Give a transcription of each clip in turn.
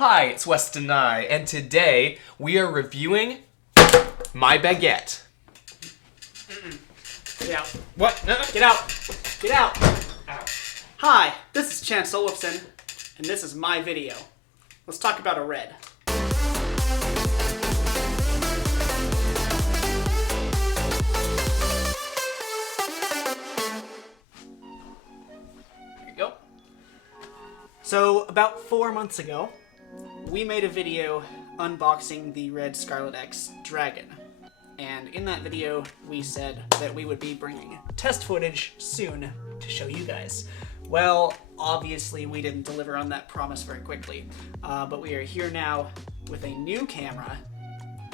Hi, it's Weston I, and today we are reviewing My Baguette. Get out. What? No. Get out. Get out. Ow. Hi, this is Chance Olofsson, and this is my video. Let's talk about a red. There you go. So, about 4 months ago, we made a video unboxing the Red Scarlet X Dragon. And in that video, we said that we would be bringing test footage soon to show you guys. Well, obviously we didn't deliver on that promise very quickly, but we are here now with a new camera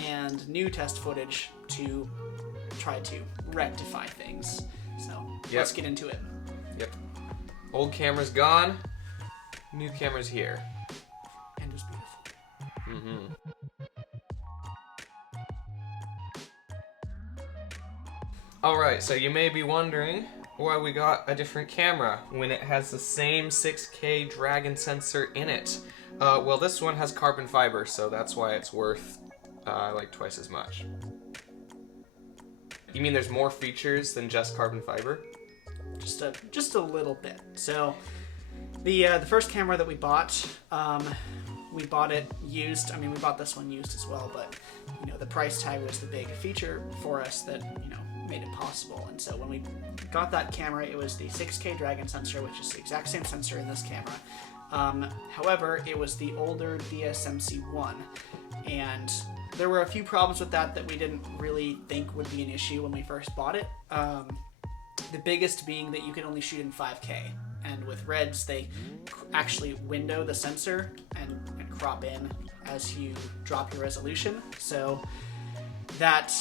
and new test footage to try to rectify things. So let's get into it. Yep. Old camera's gone. New camera's here. And it's beautiful. Mm-hmm. Alright, so you may be wondering why we got a different camera when it has the same 6K Dragon sensor in it. Well, this one has carbon fiber, so that's why it's worth like twice as much. You mean there's more features than just carbon fiber? Just a little bit. So the first camera that we bought it used. I mean, we bought this one used as well, but you know, the price tag was the big feature for us that, you know, made it possible. And so when we got that camera, it was the 6K Dragon sensor, which is the exact same sensor in this camera. However, it was the older DSMC1, and there were a few problems with that we didn't really think would be an issue when we first bought it. The biggest being that you could only shoot in 5K, and with Reds, they actually window the sensor and crop in as you drop your resolution. So that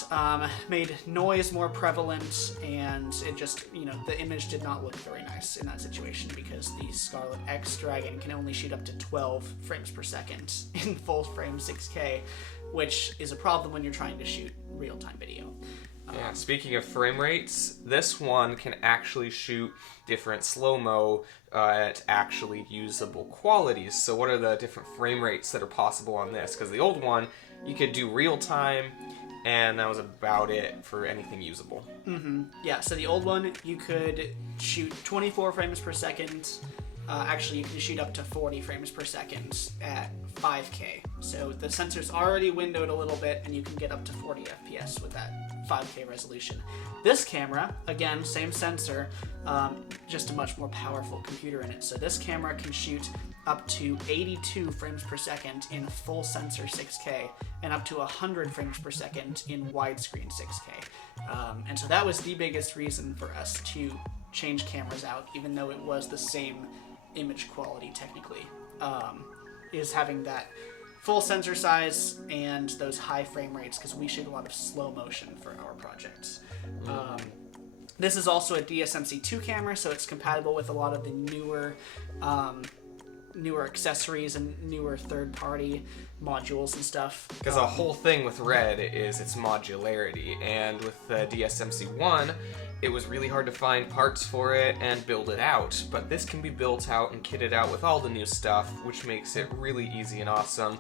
made noise more prevalent, and it just, you know, the image did not look very nice in that situation because the Scarlet X Dragon can only shoot up to 12 frames per second in full frame 6K, which is a problem when you're trying to shoot real-time video. Yeah, speaking of frame rates, this one can actually shoot different slow-mo at actually usable qualities. So what are the different frame rates that are possible on this? Because the old one, you could do real-time, and that was about it for anything usable. Mm-hmm. Yeah, so the old one, you could shoot 24 frames per second. Actually, you can shoot up to 40 frames per second at 5K. So the sensor's already windowed a little bit, and you can get up to 40 FPS with that 5K resolution. This camera, again, same sensor, just a much more powerful computer in it. So this camera can shoot up to 82 frames per second in full sensor 6K, and up to 100 frames per second in widescreen 6K. And so that was the biggest reason for us to change cameras out, even though it was the same image quality technically, is having that full sensor size and those high frame rates, because we shoot a lot of slow motion for our projects. This is also a DSMC2 camera, so it's compatible with a lot of the newer accessories and newer third-party modules and stuff. Because the whole thing with Red is its modularity, and with the DSMC1, it was really hard to find parts for it and build it out. But this can be built out and kitted out with all the new stuff, which makes it really easy and awesome.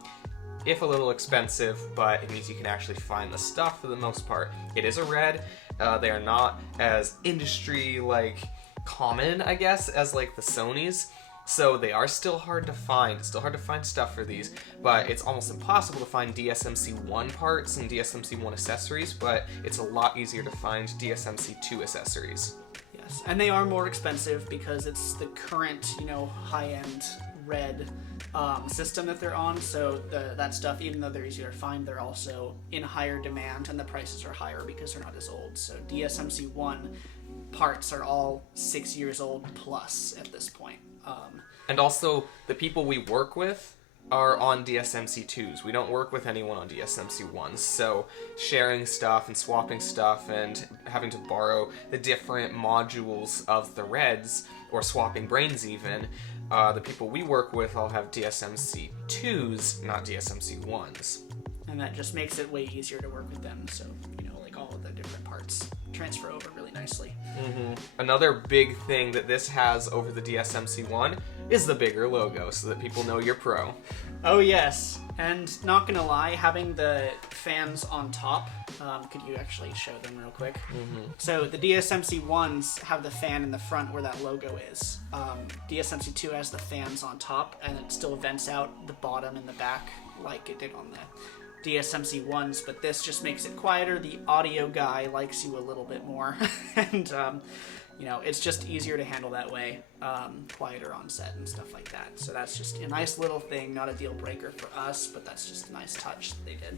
If a little expensive, but it means you can actually find the stuff for the most part. It is a Red. They are not as industry common, I guess, as like the Sonys. So they are still hard to find. It's still hard to find stuff for these, but it's almost impossible to find DSMC1 parts and DSMC1 accessories, but it's a lot easier to find DSMC2 accessories. Yes, and they are more expensive because it's the current, you know, high-end Red system that they're on, so that stuff, even though they're easier to find, they're also in higher demand, and the prices are higher because they're not as old. So DSMC1 parts are all 6 years old plus at this point. And also, the people we work with are on DSMC2s. We don't work with anyone on DSMC1s, so sharing stuff and swapping stuff and having to borrow the different modules of the Reds, or swapping brains even, the people we work with all have DSMC2s, not DSMC1s. And that just makes it way easier to work with them, so, you know, like all of the different parts transfer over really nicely. Another big thing that this has over the DSMC1 is the bigger logo so that people know you're pro. Oh yes, and not gonna lie, having the fans on top, could you actually show them real quick? So the DSMC ones have the fan in the front where that logo is. DSMC 2 has the fans on top, and it still vents out the bottom and the back like it did on the DSMC ones, but this just makes it quieter. The audio guy likes you a little bit more, and you know, it's just easier to handle that way, quieter on set and stuff like that. So that's just a nice little thing, not a deal breaker for us, but that's just a nice touch that they did.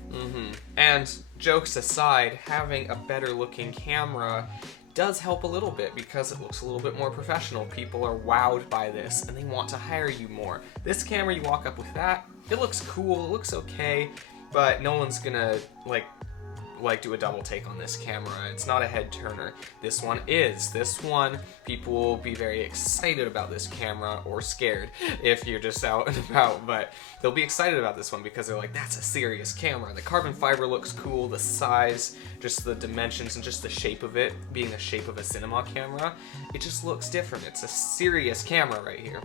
And jokes aside, having a better looking camera does help a little bit because it looks a little bit more professional. People are wowed by this and they want to hire you more. This camera, you walk up with that, it looks cool, it looks okay, but no one's gonna like do a double take on this camera. It's not a head turner. This one is. This one, people will be very excited about this camera, or scared if you're just out and about, but they'll be excited about this one because they're like, that's a serious camera. The carbon fiber looks cool, the size, just the dimensions and just the shape of it, being the shape of a cinema camera, it just looks different. It's a serious camera right here.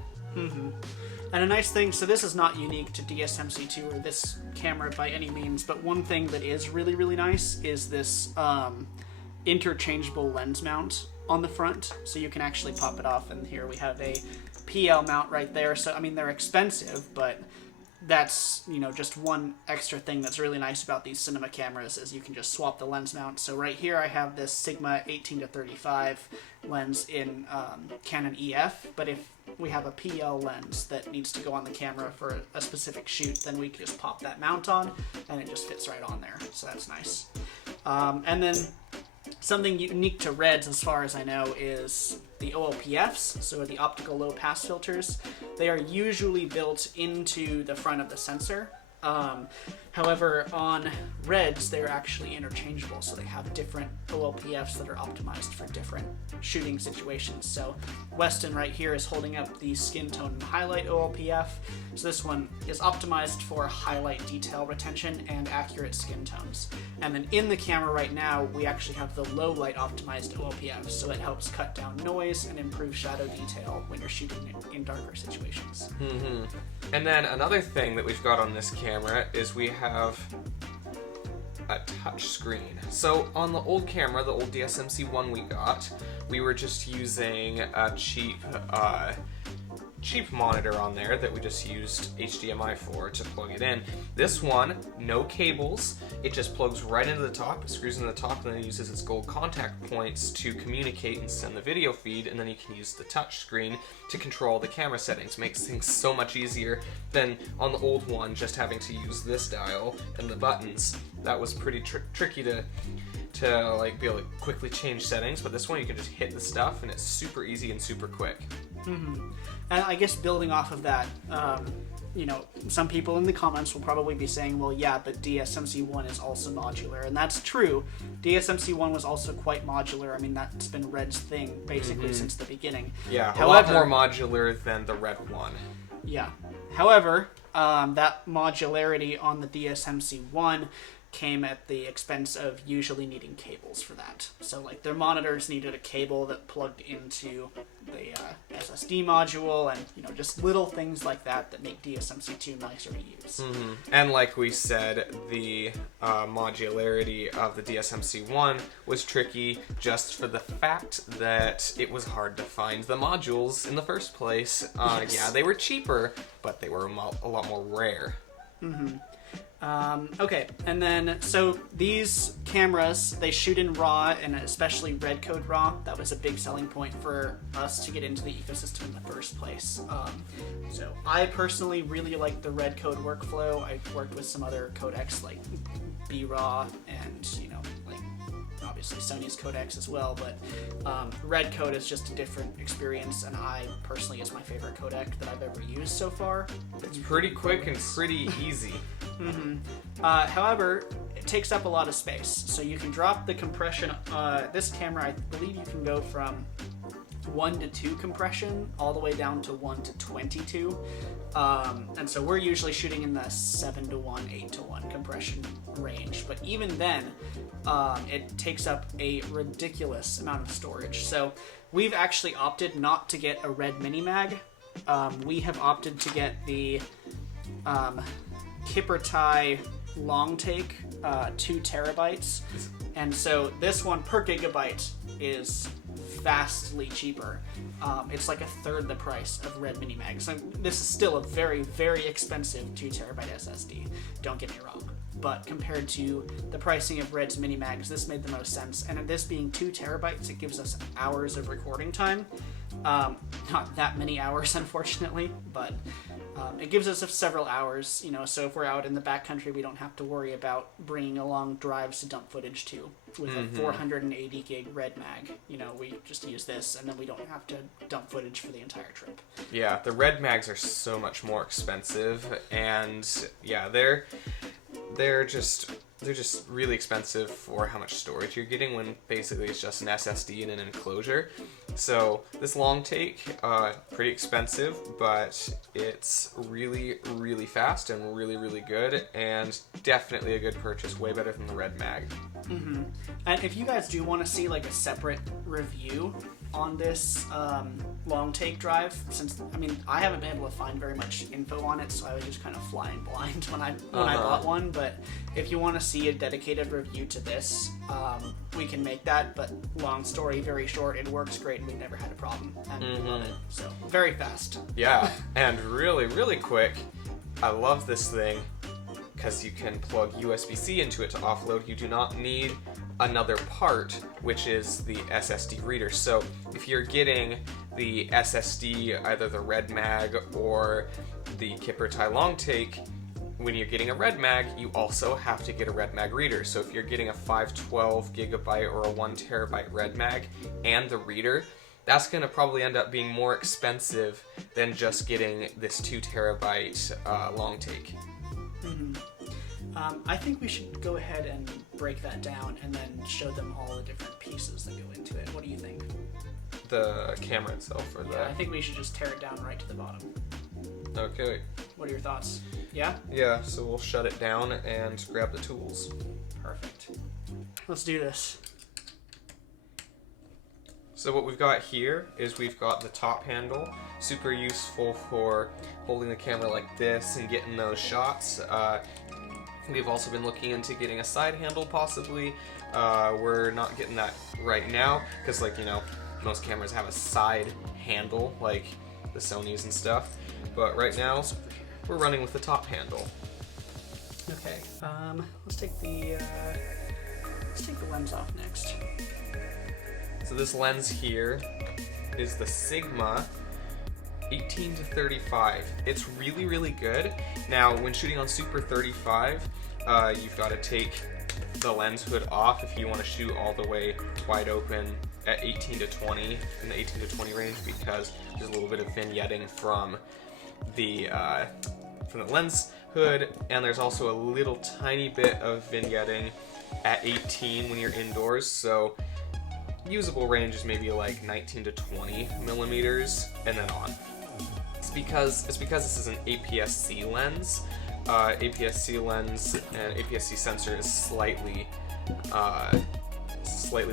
And a nice thing, so this is not unique to DSMC2 or this camera by any means, but one thing that is really, really nice is this interchangeable lens mount on the front. So you can actually pop it off, and here we have a PL mount right there. So, I mean, they're expensive, but that's, you know, just one extra thing that's really nice about these cinema cameras is you can just swap the lens mount. So right here I have this Sigma 18-35 lens in Canon EF, but if we have a PL lens that needs to go on the camera for a specific shoot, then we can just pop that mount on and it just fits right on there. So that's nice. And then something unique to Reds, as far as I know, is the OLPFs, so the optical low pass filters. They are usually built into the front of the sensor. However, on Reds, they're actually interchangeable, so they have different OLPFs that are optimized for different shooting situations. So Weston right here is holding up the skin tone and highlight OLPF. So this one is optimized for highlight detail retention and accurate skin tones. And then in the camera right now, we actually have the low light optimized OLPF, so it helps cut down noise and improve shadow detail when you're shooting in darker situations. And then another thing that we've got on this camera is we have a touch screen. So on the old camera, the old DSMC one we got, we were just using a cheap monitor on there that we just used HDMI for to plug it in. This one, no cables, it just plugs right into the top, it screws into the top, and then it uses its gold contact points to communicate and send the video feed, and then you can use the touch screen to control the camera settings. Makes things so much easier than on the old one just having to use this dial and the buttons. That was pretty tricky to like be able to quickly change settings, but this one you can just hit the stuff and it's super easy and super quick. And I guess building off of that, you know, some people in the comments will probably be saying, well, yeah, but DSMC1 is also modular, and that's true. DSMC1 was also quite modular. I mean, that's been Red's thing basically since the beginning. Yeah, a lot more modular than the Red one. Yeah. However, that modularity on the DSMC1 came at the expense of usually needing cables for that. So like their monitors needed a cable that plugged into the SSD module, and you know, just little things like that that make DSMC2 nicer to use. And like we said, the modularity of the DSMC1 was tricky just for the fact that it was hard to find the modules in the first place. Yes. Yeah, they were cheaper, but they were a lot more rare. Okay, and then, so these cameras, they shoot in RAW, and especially Red Code RAW. That was a big selling point for us to get into the ecosystem in the first place. So I personally really like the Red Code workflow. I've worked with some other codecs like B-RAW and, you know, like obviously Sony's codecs as well, but Red Code is just a different experience, and I personally is my favorite codec that I've ever used so far. It's pretty quick and pretty easy. However, it takes up a lot of space, so you can drop the compression. This camera, I believe you can go from 1 to 2 compression all the way down to 1 to 22. And so we're usually shooting in the 7 to 1, 8 to 1 compression range. But even then, it takes up a ridiculous amount of storage. So we've actually opted not to get a Red Mini Mag we have opted to get the Kippertie long take, 2 terabytes, and so this one per gigabyte is vastly cheaper. It's like a third the price of Red Mini Mag. So this is still a very, very expensive 2 terabyte SSD. Don't get me wrong. But compared to the pricing of Red's Mini Mags, this made the most sense. And this being 2 terabytes, it gives us hours of recording time. Not that many hours, unfortunately, but it gives us several hours. So if we're out in the backcountry, we don't have to worry about bringing along drives to dump footage to. With a 480 gig Red Mag, we just use this, and then we don't have to dump footage for the entire trip. Yeah, the Red Mags are so much more expensive, and yeah, they're just really expensive for how much storage you're getting when basically it's just an SSD in an enclosure. So this long take, pretty expensive, but it's really, really fast and really, really good, and definitely a good purchase, way better than the Red Mag. Mm-hmm. And if you guys do want to see like a separate review on this long take drive, since I haven't been able to find very much info on it, so I was just kind of flying blind when I bought one. But if you want to see a dedicated review to this, we can make that. But long story very short, it works great, and we've never had a problem, and we love it. So very fast. Yeah, and really, really quick. I love this thing because you can plug USB-C into it to offload. You do not need another part, which is the SSD reader. So if you're getting the SSD, either the Red Mag or the Kippertie long take, when you're getting a Red Mag, you also have to get a Red Mag reader. So if you're getting a 512 gigabyte or a 1 terabyte Red Mag and the reader, that's going to probably end up being more expensive than just getting this 2 terabyte long take. Mm-hmm. I think we should go ahead and break that down and then show them all the different pieces that go into it. What do you think? The camera itself, or Yeah, I think we should just tear it down right to the bottom. Okay. What are your thoughts? Yeah? Yeah, so we'll shut it down and grab the tools. Perfect. Let's do this. So what we've got here is we've got the top handle, super useful for holding the camera like this and getting those shots. We've also been looking into getting a side handle possibly. We're not getting that right now because most cameras have a side handle like the Sonys and stuff. But right now we're running with the top handle. Okay, let's take the lens off next. So this lens here is the Sigma 18 to 35. It's really, really good. Now, when shooting on Super 35, you've got to take the lens hood off if you want to shoot all the way wide open at 18 to 20, in the 18 to 20 range, because there's a little bit of vignetting from the lens hood, and there's also a little tiny bit of vignetting at 18 when you're indoors, so usable range is maybe like 19 to 20 millimeters, and then on. It's because this is an APS-C lens. APS-C lens and APS-C sensor is slightly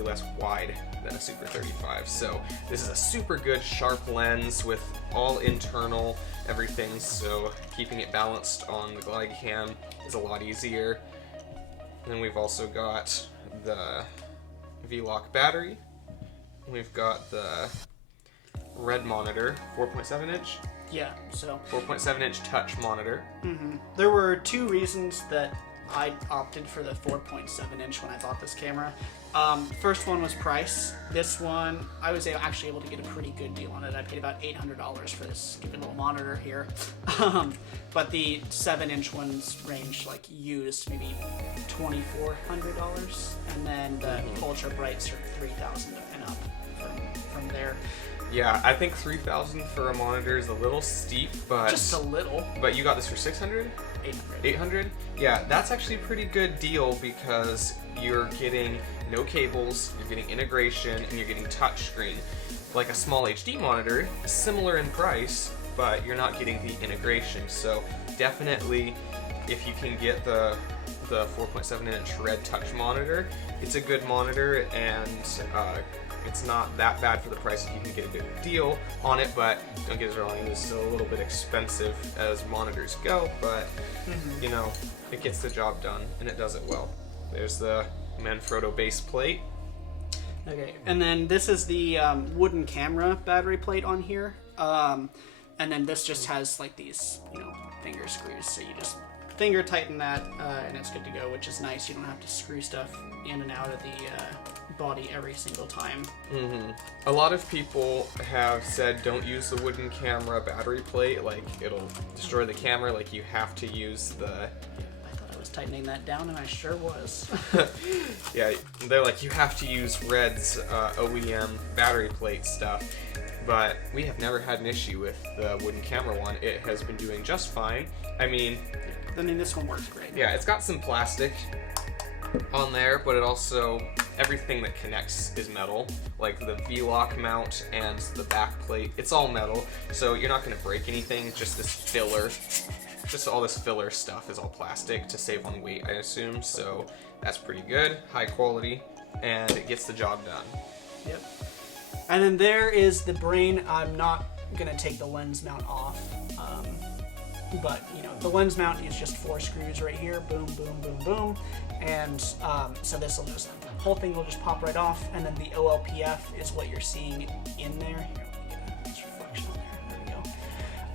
less wide than a Super 35. So this is a super good sharp lens with all internal everything. So keeping it balanced on the Glidecam is a lot easier. And then we've also got the V-Lock battery. We've got the red monitor, 4.7 inch. Yeah, so 4.7 inch touch monitor. Mm-hmm. There were two reasons that I opted for the 4.7 inch when I bought this camera. First one was price. This one, I was actually able to get a pretty good deal on it. I paid about $800 for this stupid little monitor here. But the 7-inch ones range like used maybe $2,400, and then the ultra brights are $3,000 and up from there. Yeah, I think $3,000 for a monitor is a little steep, but just a little. But you got this for $600? $800? Yeah, that's actually a pretty good deal because you're getting no cables, you're getting integration, and you're getting touchscreen. Like a small HD monitor, similar in price, but you're not getting the integration. So definitely, if you can get the 4.7 inch red touch monitor, it's a good monitor, and It's not that bad for the price if you can get a good deal on it, but don't get us wrong, it is still a little bit expensive as monitors go, but you know, it gets the job done and it does it well. There's the Manfrotto base plate. Okay, and then this is the wooden camera battery plate on here, and then this just has like these, you know, finger screws, so you just finger tighten that, and it's good to go, which is nice. You don't have to screw stuff in and out of the body every single time. A lot of people have said don't use the wooden camera battery plate, like it'll destroy the camera, like you have to use the... I thought I was tightening that down, and I sure was. Yeah, they're like, you have to use Red's OEM battery plate stuff, but we have never had an issue with the wooden camera one. It has been doing just fine. I mean, this one works great. Yeah, it's got some plastic on there, but it also, everything that connects is metal, like the V-lock mount and the back plate, it's all metal, so you're not going to break anything, just this filler, just all this filler stuff is all plastic to save on weight, I assume, so that's pretty good, high quality, and it gets the job done. Yep. And then there is the brain. I'm not going to take the lens mount off, but, you know, the lens mount is just 4 screws right here, boom, boom, boom, boom, and so this will just, the whole thing will just pop right off, and then the OLPF is what you're seeing in there. Here, let me get this reflection on there, there we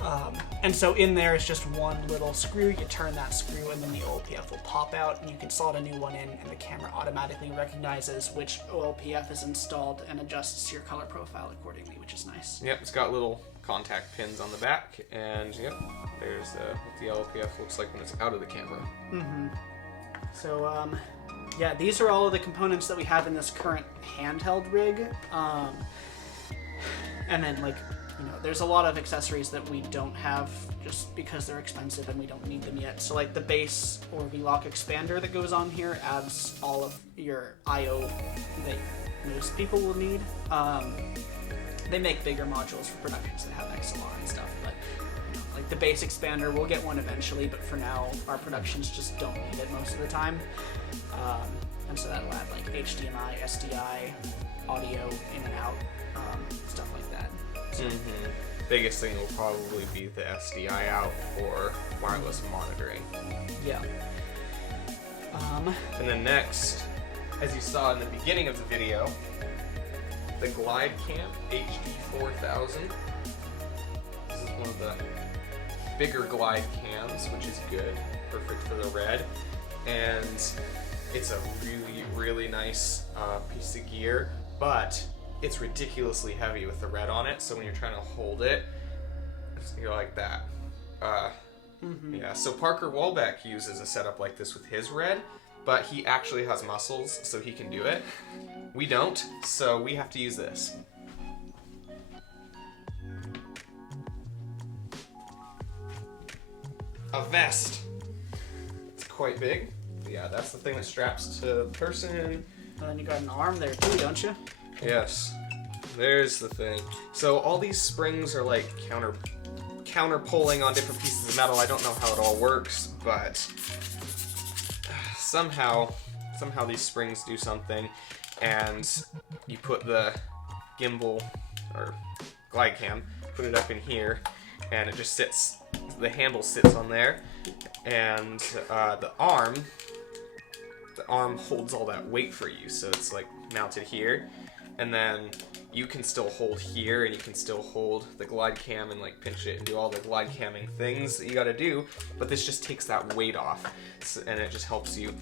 go. And so in there is just one little screw, you turn that screw, and then the OLPF will pop out, and you can slot a new one in, and the camera automatically recognizes which OLPF is installed and adjusts your color profile accordingly, which is nice. Yep, it's got little contact pins on the back, and yep, there's what the LPF looks like when it's out of the camera. So, yeah, these are all of the components that we have in this current handheld rig. And then, like, you know, there's a lot of accessories that we don't have just because they're expensive and we don't need them yet. So, like, the base or V-lock expander that goes on here adds all of your I/O that most people will need. They make bigger modules for productions that have XLR and stuff, but you know, like the base expander, we'll get one eventually, but for now, our productions just don't need it most of the time. And so that'll add like HDMI, SDI, audio in and out, stuff like that. So, Biggest thing will probably be the SDI out for wireless monitoring. yeah. And then next, as you saw in the beginning of the video, the Glidecam HD4000. This is one of the bigger glide cams, which is good, perfect for the Red, and it's a really, really nice piece of gear, but it's ridiculously heavy with the Red on it, so when you're trying to hold it, you're like that. Yeah, so Parker Walbeck uses a setup like this with his Red, but he actually has muscles, so he can do it. We don't, so we have to use this. A vest. It's quite big. Yeah, that's the thing that straps to the person. And then you got an arm there too, don't you? Yes. There's the thing. So all these springs are like counter pulling on different pieces of metal. I don't know how it all works, but somehow these springs do something, and you put the gimbal or Glidecam, put it up in here, and it just sits. The handle sits on there, and the arm holds all that weight for you. So it's like mounted here, and then you can still hold here, and you can still hold the Glidecam and like pinch it and do all the Glidecamming things that you got to do. But this just takes that weight off, and it just helps you.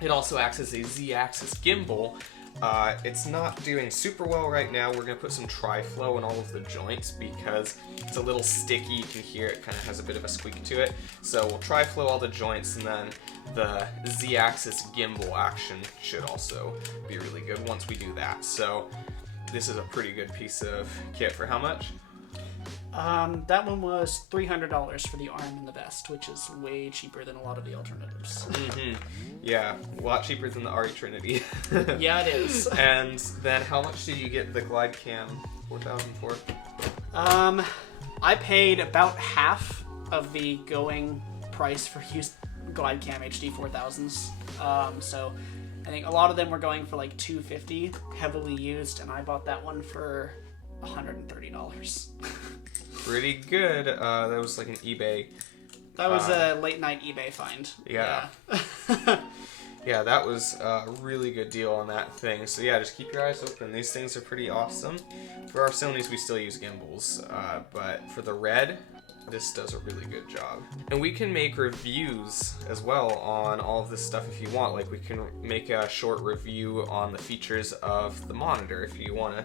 It also acts as a Z-axis gimbal. It's not doing super well right now. We're going to put some tri-flow in all of the joints because it's a little sticky. You can hear it kind of has a bit of a squeak to it. So we'll tri-flow all the joints, and then the Z-axis gimbal action should also be really good once we do that. So this is a pretty good piece of kit. For how much? That one was $300 for the arm and the vest, which is way cheaper than a lot of the alternatives. Yeah, a lot cheaper than the RE Trinity. Yeah, it is. And then how much did you get the Glidecam 4000 for? I paid about half of the going price for used Glidecam HD 4000s. So I think a lot of them were going for like $250, heavily used, and I bought that one for $130. Pretty good. That was like an eBay. That was a late night eBay find. Yeah. Yeah, that was a really good deal on that thing. So yeah, just keep your eyes open. These things are pretty awesome. For our Sonys, we still use gimbals, but for the Red, this does a really good job. And we can make reviews as well on all of this stuff if you want. Like, we can make a short review on the features of the monitor if you want to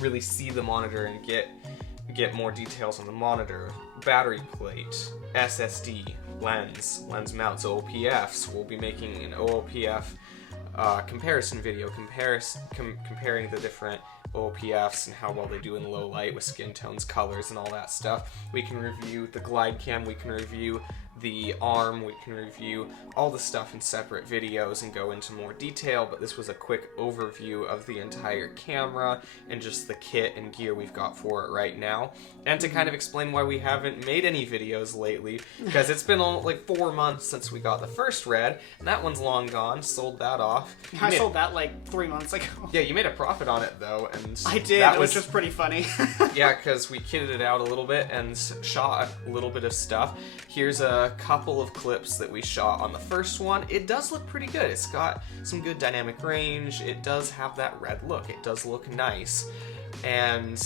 really see the monitor and get more details on the monitor. Battery plate, SSD, lens mounts, OOPFs. We'll be making an OOPF comparison video comparing the different OOPFs and how well they do in low light with skin tones, colors, and all that stuff. We can review the Glidecam, we can review the arm, we can review all the stuff in separate videos and go into more detail, but this was a quick overview of the entire camera and just the kit and gear we've got for it right now. And to kind of explain why we haven't made any videos lately, because it's been like 4 months since we got the first Red, and that one's long gone, sold that off. I sold that like 3 months ago. Yeah, you made a profit on it though, and I did, that was just pretty funny. Yeah, because we kitted it out a little bit and shot a little bit of stuff. Here's a couple of clips that we shot on the first one. It does look pretty good. It's got some good dynamic range. It does have that red look. It does look nice. And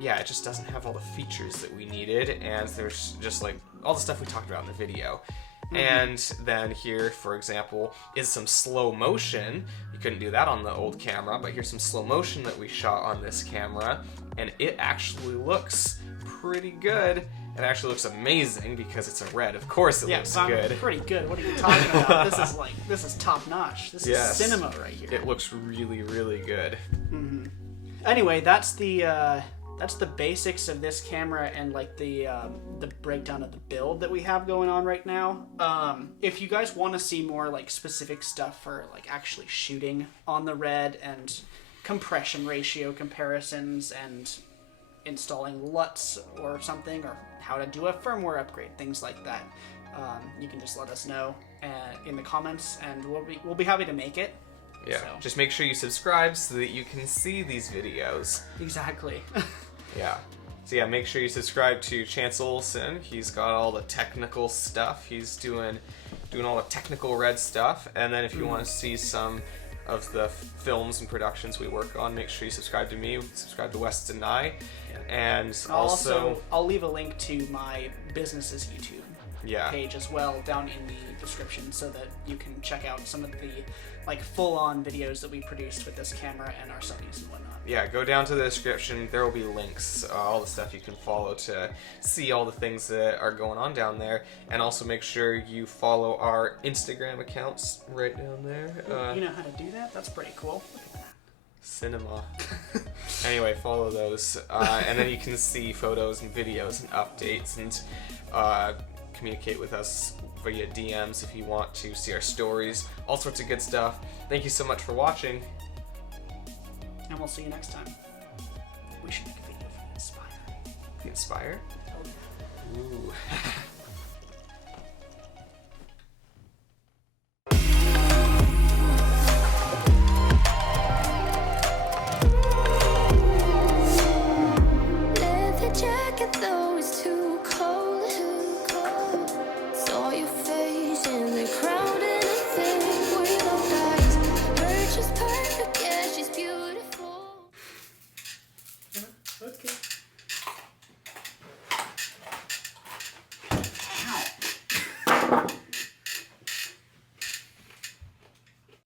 yeah, it just doesn't have all the features that we needed. And there's just like all the stuff we talked about in the video. And then here, for example, is some slow motion. You couldn't do that on the old camera, but here's some slow motion that we shot on this camera, and it actually looks pretty good. It actually looks amazing because it's a Red. Of course it looks good. Pretty good. What are you talking about? This is top notch. This is cinema right here. It looks really, really good. Mm-hmm. Anyway, that's the basics of this camera and like the breakdown of the build that we have going on right now. If you guys want to see more like specific stuff for like actually shooting on the Red and compression ratio comparisons and installing LUTs or something, or how to do a firmware upgrade, things like that, you can just let us know in the comments, and we'll be happy to make it. Yeah, so just make sure you subscribe so that you can see these videos. Exactly. Yeah. So yeah, make sure you subscribe to Chance Olson. He's got all the technical stuff. He's doing all the technical Red stuff. And then if you want to see some of the films and productions we work on, make sure you subscribe to me, subscribe to Weston and I. And also I'll leave a link to my business's YouTube page as well down in the description, so that you can check out some of the like full-on videos that we produced with this camera and our Sonys and whatnot. Yeah, go down to the description. There will be links, all the stuff you can follow to see all the things that are going on down there. And also make sure you follow our Instagram accounts right down there. You know how to do that? That's pretty cool. Look at that. Cinema. Anyway, follow those. And then you can see photos and videos and updates and communicate with us via DMs if you want to see our stories. All sorts of good stuff. Thank you so much for watching. And we'll see you next time. We should make a video for the Inspire. The Inspire? Oh, yeah. Ooh.